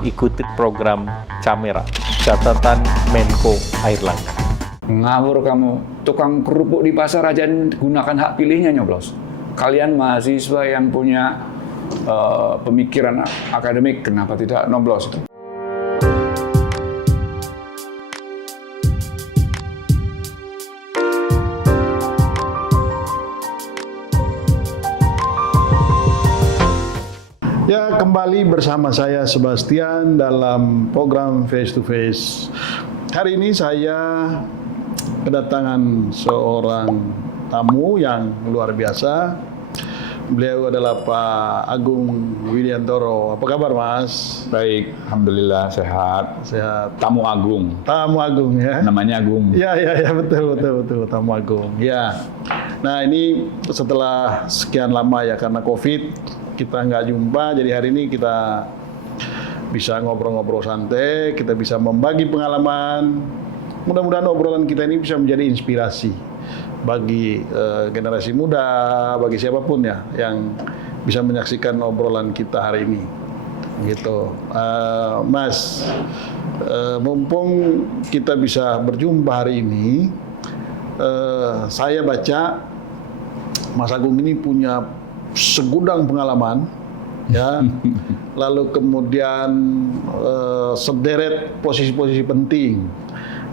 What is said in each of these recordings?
ikuti program Camera, catatan Menko Airlangga. Ngawur kamu, tukang kerupuk di pasar aja gunakan hak pilihnya nyoblos. Kalian mahasiswa yang punya pemikiran akademik, kenapa tidak nyoblos? Ya, kembali bersama saya Sebastian dalam program Face to Face. Hari ini saya kedatangan seorang tamu yang luar biasa. Beliau adalah Pak Agung Widiantoro. Apa kabar, Mas? Baik, alhamdulillah sehat. Sehat. Tamu Agung. Tamu Agung ya. Namanya Agung. Ya, betul Tamu Agung. Ya. Nah, ini setelah sekian lama ya karena Covid kita nggak jumpa, jadi hari ini kita bisa ngobrol-ngobrol santai, kita bisa membagi pengalaman. Mudah-mudahan obrolan kita ini bisa menjadi inspirasi bagi generasi muda, bagi siapapun ya yang bisa menyaksikan obrolan kita hari ini. Gitu, Mas. Mumpung kita bisa berjumpa hari ini, saya baca Mas Agung ini punya segudang pengalaman, ya, lalu kemudian sederet posisi-posisi penting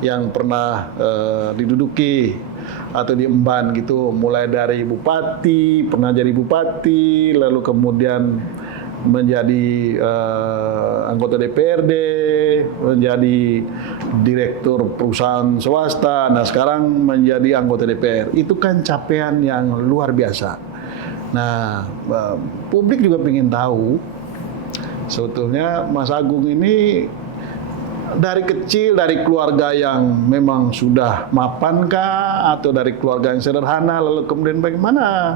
yang pernah diduduki atau diemban gitu, mulai dari bupati, pernah jadi bupati, lalu kemudian menjadi anggota DPRD, menjadi direktur perusahaan swasta, nah sekarang menjadi anggota DPR. Itu kan capaian yang luar biasa. Nah, publik juga ingin tahu sebetulnya Mas Agung ini dari kecil, dari keluarga yang memang sudah mapan kah, atau dari keluarga yang sederhana, lalu kemudian bagaimana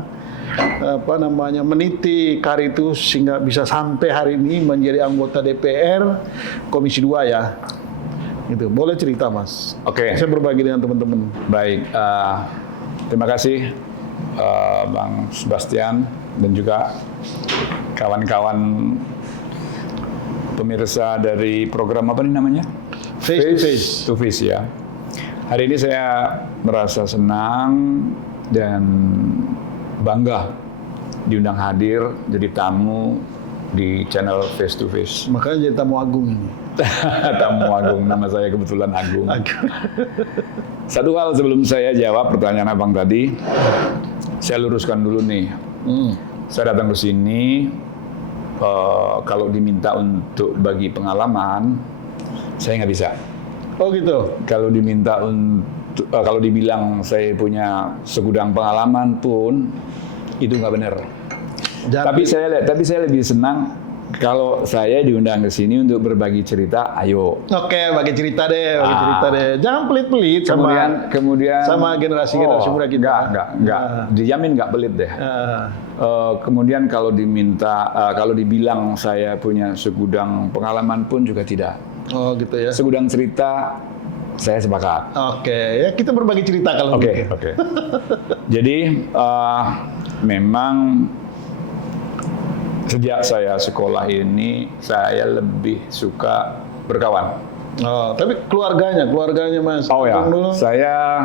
meniti karir itu sehingga bisa sampai hari ini menjadi anggota DPR Komisi 2 ya. Gitu. Boleh cerita, Mas? Oke. Saya berbagi dengan teman-teman. Baik, terima kasih Bang Sebastian dan juga kawan-kawan pemirsa dari program apa nih namanya? Face to Face ya. Hari ini saya merasa senang dan bangga diundang hadir jadi tamu di channel Face to Face. Makanya jadi tamu Agung ini. Tamu Agung, nama saya kebetulan Agung. Satu hal sebelum saya jawab pertanyaan Abang tadi, saya luruskan dulu nih. Saya datang ke sini kalau diminta untuk bagi pengalaman, saya nggak bisa. Oh gitu. Kalau diminta untuk, kalau dibilang saya punya segudang pengalaman pun itu nggak benar. Tapi saya lebih senang kalau saya diundang ke sini untuk berbagi cerita, ayo. Oke, bagi cerita deh. Jangan pelit-pelit kemudian sama generasi muda kita. Enggak. Dijamin nggak pelit deh. Kemudian kalau dibilang saya punya segudang pengalaman pun juga tidak. Oh gitu ya. Segudang cerita saya sepakat. Oke, ya kita berbagi cerita kalau gitu. Oke. Jadi memang sejak saya sekolah ini, saya lebih suka berkawan. Oh, tapi keluarganya Mas. Oh ya, saya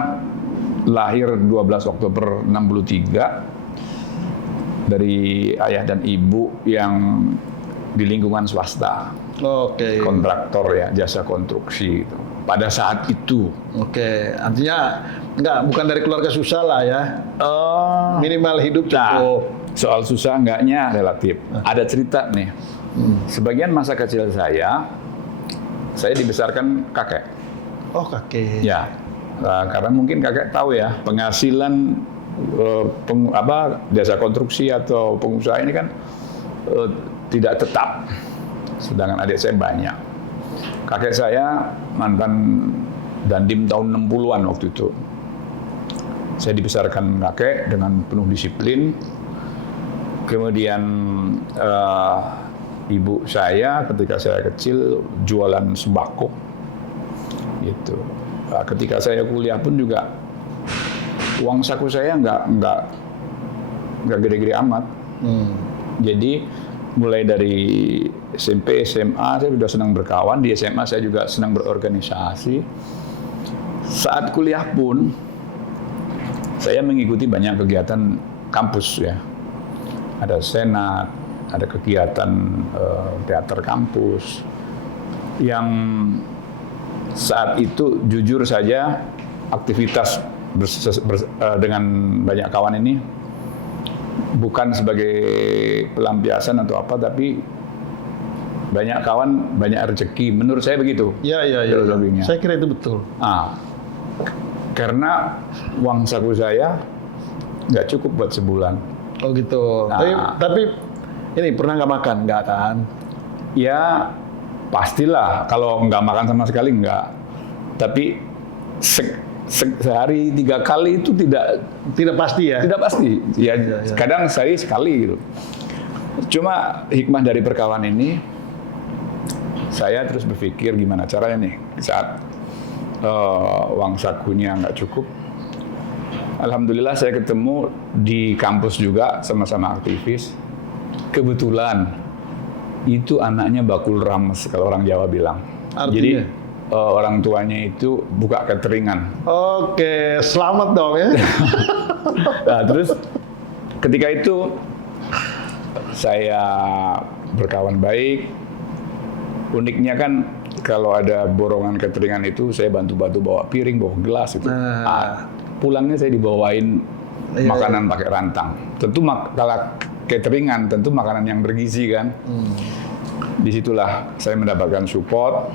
lahir 12 Oktober 63 dari ayah dan ibu yang di lingkungan swasta. Oke. Kontraktor ya, jasa konstruksi itu. Pada saat itu. Oke, artinya bukan dari keluarga susah lah ya. Minimal hidup cukup. Soal susah enggaknya relatif. Ada cerita nih. Sebagian masa kecil saya dibesarkan kakek. Oh kakek. Ya, karena mungkin kakek tahu ya penghasilan jasa konstruksi atau pengusaha ini kan tidak tetap. Sedangkan adik saya banyak. Kakek saya mantan Dandim tahun 60-an waktu itu. Saya dibesarkan kakek dengan penuh disiplin. Kemudian ibu saya ketika saya kecil jualan sembako, gitu. Ketika saya kuliah pun juga uang saku saya nggak gede-gede amat. Jadi mulai dari SMP, SMA saya sudah senang berkawan. Di SMA saya juga senang berorganisasi. Saat kuliah pun saya mengikuti banyak kegiatan kampus ya. Ada senat, ada kegiatan teater kampus yang saat itu jujur saja aktivitas dengan banyak kawan ini bukan sebagai pelampiasan atau apa, tapi banyak kawan banyak rezeki. Menurut saya begitu. Ya. Filosofinya. Saya kira itu betul. Karena uang saku saya nggak cukup buat sebulan. Oh gitu. Nah. Tapi ini pernah nggak makan? Nggak kan? Ya pastilah, kalau nggak makan sama sekali nggak. Tapi sehari 3 kali itu Tidak pasti ya? tidak pasti. Ya, Ya. kadang sehari sekali gitu. Cuma hikmah dari perkawan ini, saya terus berpikir gimana caranya nih saat uang sakunya nggak cukup. Alhamdulillah saya ketemu di kampus juga sama-sama aktivis. Kebetulan itu anaknya bakul rames kalau orang Jawa bilang. Artinya? Jadi orang tuanya itu buka cateringan. Oke, selamat dong ya. Nah, terus ketika itu saya berkawan baik. Uniknya kan kalau ada borongan cateringan itu saya bantu-bantu bawa piring, bawa gelas itu. Pulangnya saya dibawain makanan pakai rantang. Tentu kalau cateringan tentu makanan yang bergizi kan. Disitulah saya mendapatkan support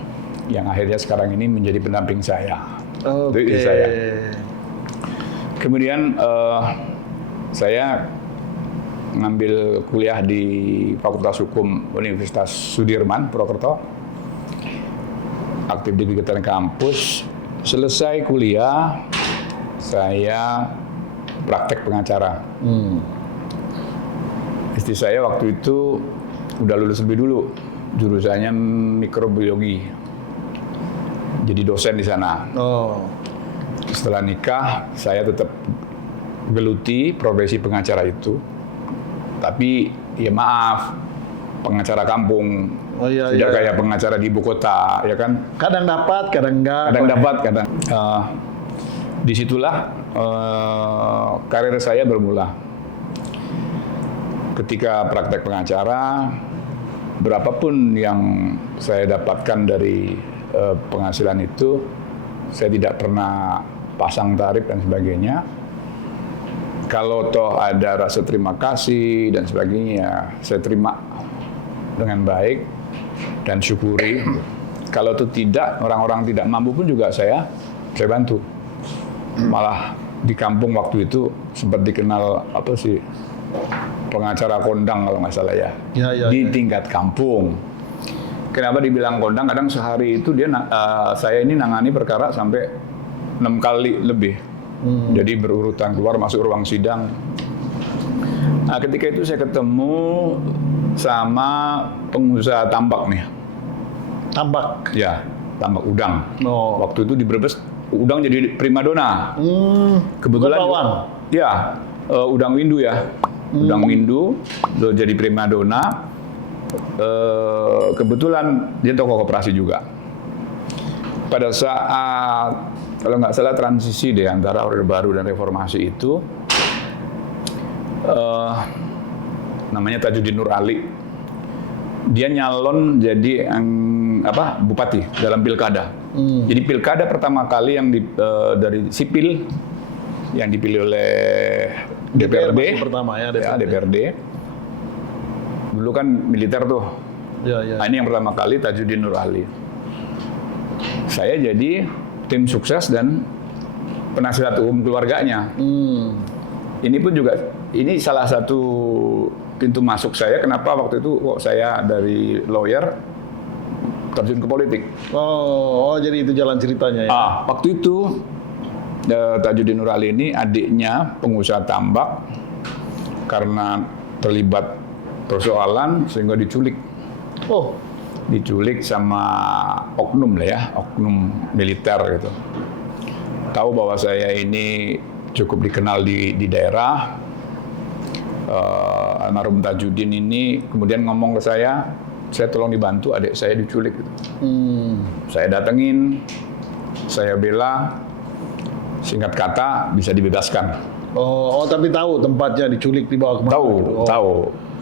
yang akhirnya sekarang ini menjadi pendamping saya. Oke. Itu saya. Kemudian saya ngambil kuliah di Fakultas Hukum Universitas Sudirman, Purwokerto. Aktif di kegiatan kampus. Selesai kuliah, saya praktek pengacara. Istri saya waktu itu udah lulus lebih dulu, jurusannya mikrobiologi. Jadi dosen di sana. Setelah nikah, saya tetap geluti profesi pengacara itu. Tapi ya maaf, pengacara kampung. Tidak kayak pengacara di ibu kota, ya kan? Kadang dapat, kadang enggak. Kadang dapat, kadang. Disitulah karir saya bermula. Ketika praktek pengacara, berapapun yang saya dapatkan dari penghasilan itu, saya tidak pernah pasang tarif dan sebagainya. Kalau toh ada rasa terima kasih dan sebagainya, saya terima dengan baik dan syukuri. Kalau itu tidak, orang-orang tidak mampu pun juga saya bantu. Malah di kampung waktu itu sempat dikenal apa sih, pengacara kondang kalau nggak salah ya, di tingkat kampung. Kenapa dibilang kondang? Kadang sehari itu saya ini nangani perkara sampai 6 kali lebih. Jadi berurutan keluar masuk ruang sidang. Nah, ketika itu saya ketemu sama pengusaha tambak nih. Tambak? Ya, tambak udang. Waktu itu di Brebes udang jadi primadona. Kebetulan bawang? Ya, udang windu ya. Udang windu jadi primadona. Kebetulan dia tokoh koperasi juga. Pada saat kalau nggak salah transisi deh antara Orde Baru dan Reformasi itu, namanya Tajuddin Nur Ali. Dia nyalon jadi bupati dalam pilkada. Jadi pilkada pertama kali yang dari sipil yang dipilih oleh DPRD. Pertama ya, DPRD. Dulu kan militer tuh. Nah, ini yang pertama kali Tajuddin Nur Ali. Saya jadi tim sukses dan penasihat hukum keluarganya. Ini pun juga salah satu pintu masuk saya. Kenapa waktu itu kok saya dari lawyer terjun ke politik? Jadi itu jalan ceritanya ya. Waktu itu Tajuddin Nur Ali ini adiknya pengusaha tambak, karena terlibat persoalan sehingga diculik. Diculik sama oknum lah ya, oknum militer gitu. Tahu bahwa saya ini cukup dikenal di daerah, almarhum Tajudin ini kemudian ngomong ke saya tolong dibantu adik saya diculik. Gitu. Saya datengin, saya bela, singkat kata bisa dibebaskan. Oh, tapi tahu tempatnya diculik dibawa kemana? Tahu, gitu?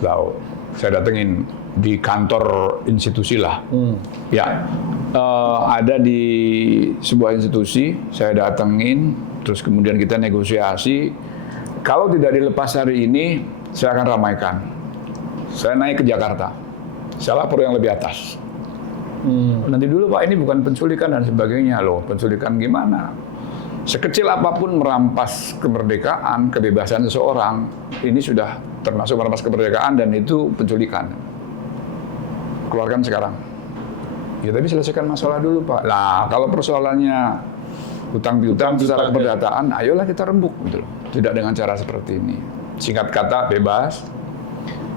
tahu. Saya datengin di kantor institusi lah. Ya, ada di sebuah institusi, saya datengin, terus kemudian kita negosiasi. Kalau tidak dilepas hari ini, saya akan ramaikan. Saya naik ke Jakarta, saya lapor yang lebih atas. Nanti dulu Pak, ini bukan penculikan dan sebagainya loh. Penculikan gimana? Sekecil apapun merampas kemerdekaan, kebebasan seseorang, ini sudah termasuk merampas kemerdekaan dan itu penculikan. Keluarkan sekarang. Ya tapi selesaikan masalah dulu Pak. Lah kalau persoalannya hutang piutang secara keperdataan, ayolah kita rembuk gitu loh. Tidak dengan cara seperti ini. Singkat kata bebas.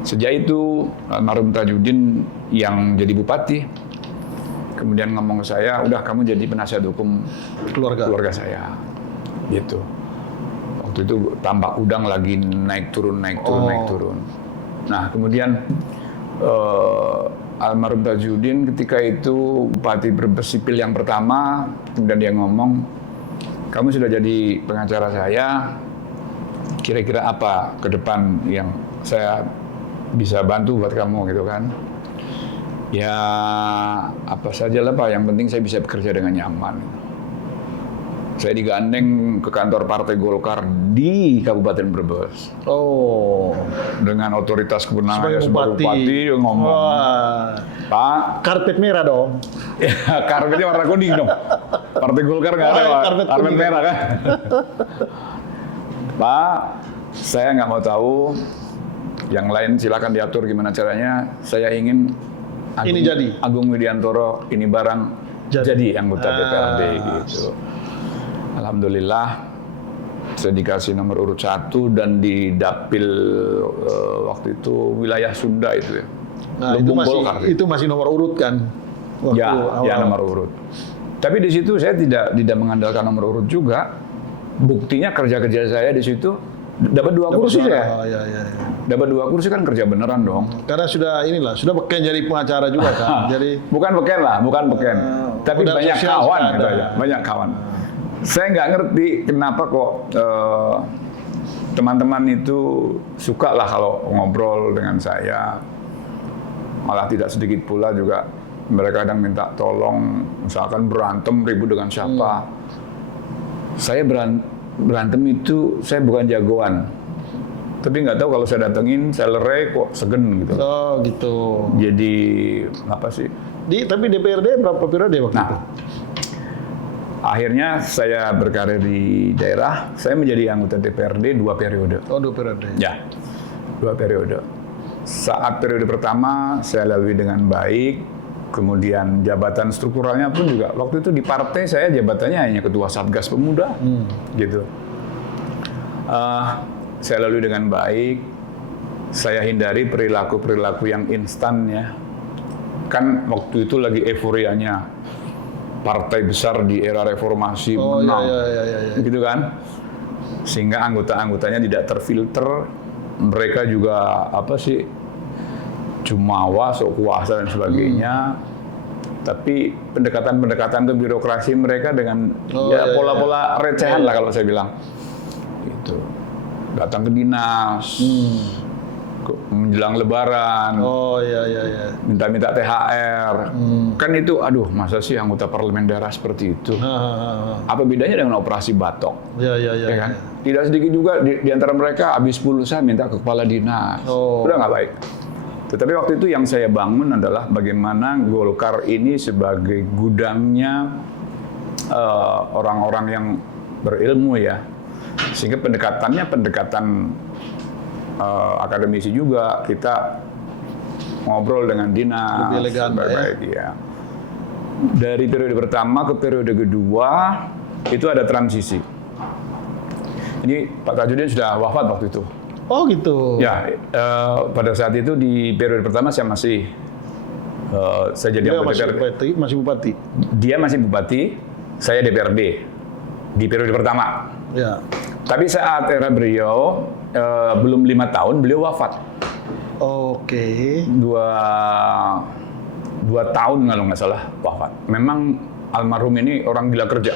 Sejak itu almarhum Tajudin yang jadi bupati kemudian ngomong ke saya, udah kamu jadi penasihat hukum keluarga saya, gitu. Waktu itu tambak udang lagi naik turun. Nah kemudian almarhum Tajudin ketika itu bupati Brebes sipil yang pertama, kemudian dia ngomong, kamu sudah jadi pengacara saya, kira-kira apa ke depan yang saya bisa bantu buat kamu gitu kan? Ya apa saja lah Pak, yang penting saya bisa bekerja dengan nyaman. Saya digandeng ke kantor Partai Golkar di Kabupaten Brebes. Oh. Dengan otoritas kewenangan sebagai bupati ngomong. Wah. Pak. Karpet merah dong. Ya, karpetnya warna kuning dong. Partai Golkar nggak ada karpet merah kan. Pak, saya nggak mau tahu. Yang lain silakan diatur gimana caranya. Saya ingin Agung Widiantoro ini barang jadi anggota DPRD gitu. Alhamdulillah saya dikasih nomor urut 1 dan di dapil waktu itu wilayah Sunda itu ya. Nah, itu masih nomor urut kan? Ya nomor urut. Tapi di situ saya tidak mengandalkan nomor urut juga. Buktinya kerja saya di situ dapat 2 kursi saya. Dapat 2 kursi kan kerja beneran dong. Karena sudah beken jadi pengacara juga kan. Jadi bukan beken. Tapi banyak kawan gitu aja. Banyak kawan. Saya nggak ngerti kenapa kok teman-teman itu suka lah kalau ngobrol dengan saya. Malah tidak sedikit pula juga mereka kadang minta tolong, misalkan berantem ribut dengan siapa. Saya berantem itu saya bukan jagoan. Tapi nggak tahu kalau saya datengin, saya lerai kok segen gitu. Oh gitu. Jadi apa sih? Tapi DPRD berapa periode waktu itu? Akhirnya saya berkarir di daerah, saya menjadi anggota DPRD 2 periode. Oh 2 periode. Ya, 2 periode. Saat periode pertama saya lalui dengan baik, kemudian jabatan strukturalnya pun juga. Waktu itu di partai saya jabatannya hanya ketua Satgas Pemuda, gitu. Saya lalui dengan baik, saya hindari perilaku-perilaku yang instan ya. Kan waktu itu lagi euforianya partai besar di era reformasi menang, gitu kan. Sehingga anggota-anggotanya tidak terfilter, mereka juga jumawa, sok kuasa dan sebagainya. Tapi pendekatan ke birokrasi mereka dengan pola-pola recehan lah kalau saya bilang. Gitu. Datang ke dinas, menjelang Lebaran, minta-minta THR, kan itu, aduh masa sih anggota parlemen daerah seperti itu? Apa bedanya dengan operasi batok? Ya kan? Tidak sedikit juga di antara mereka habis pulsa minta ke kepala dinas, udah nggak baik. Tetapi waktu itu yang saya bangun adalah bagaimana Golkar ini sebagai gudangnya orang-orang yang berilmu ya. Sehingga pendekatan akademisi juga, kita ngobrol dengan dinas lebih elegan baik-baik ya. Dari periode pertama ke periode kedua itu ada transisi. Ini Pak Tajudin sudah wafat waktu itu. Oh gitu. Ya, pada saat itu di periode pertama saya masih saya jadi anggota DPRD. Masih bupati. Dia masih bupati, saya DPRD di periode pertama. Ya. Tapi saat era beliau, belum 5 tahun beliau wafat. Oke. Dua tahun kalau nggak salah wafat. Memang almarhum ini orang gila kerja.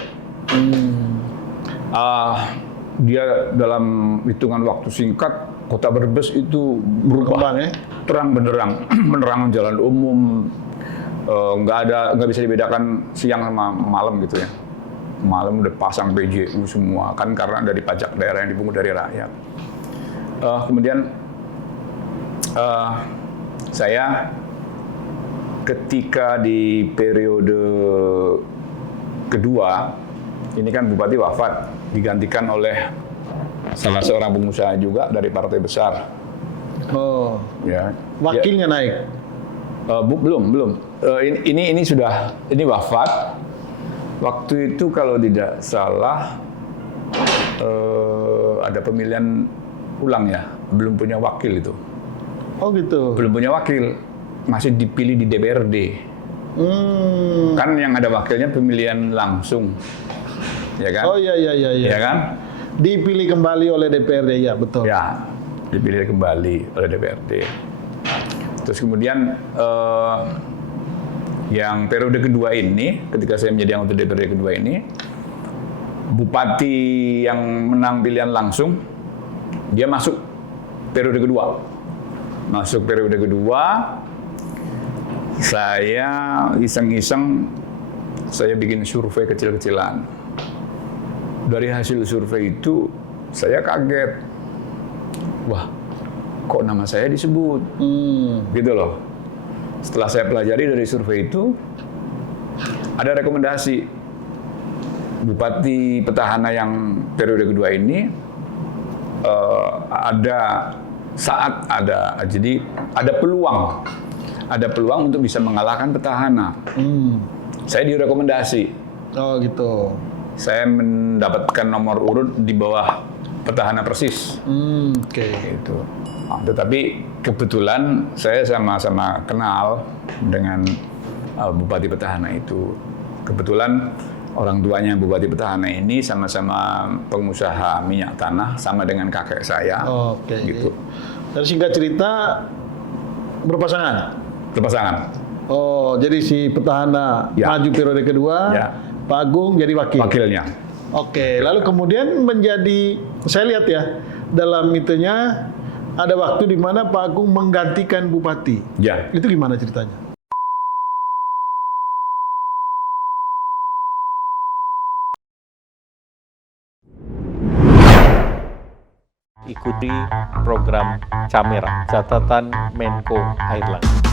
Dia dalam hitungan waktu singkat, kota Brebes itu berubah Berkembang, ya? terang benderang, penerangan jalan umum, nggak bisa dibedakan siang sama malam gitu ya. Malam udah pasang PJU semua kan karena dari pajak daerah yang dipungut dari rakyat. Kemudian saya ketika di periode kedua, ini kan bupati wafat, digantikan oleh salah seorang pengusaha juga dari partai besar. Oh, Ya, wakilnya naik. belum. Ini sudah, ini wafat. Waktu itu kalau tidak salah ada pemilihan ulang ya, belum punya wakil itu. Oh gitu. Belum punya wakil, masih dipilih di DPRD. Kan yang ada wakilnya pemilihan langsung, ya kan? Oh iya. Ya kan? Dipilih kembali oleh DPRD, ya betul. Ya, dipilih kembali oleh DPRD. Terus kemudian yang periode kedua ini, ketika saya menjadi anggota DPRD kedua ini, bupati yang menang pilihan langsung, dia masuk periode kedua. Masuk periode kedua, saya iseng-iseng, saya bikin survei kecil-kecilan. Dari hasil survei itu, saya kaget. Wah, kok nama saya disebut? Gitu loh. Setelah saya pelajari dari survei itu, ada rekomendasi bupati petahana yang periode kedua ini jadi ada peluang untuk bisa mengalahkan petahana. Saya direkomendasi. Oh gitu. Saya mendapatkan nomor urut di bawah petahana persis. Oke. Gitu. Nah, tetapi kebetulan saya sama-sama kenal dengan bupati petahana itu. Kebetulan orang tuanya bupati petahana ini sama-sama pengusaha minyak tanah, sama dengan kakek saya. Oke. Gitu. Dari singkat cerita, berpasangan? Berpasangan. Oh, jadi si petahana Ya. maju periode kedua, Ya. Pak Agung jadi wakil. Wakilnya. Oke, lalu kemudian menjadi, saya lihat ya, dalam itunya ada waktu di mana Pak Agung menggantikan bupati. Ya. Itu gimana ceritanya? Ikuti program Camera, catatan Menko Airlangga.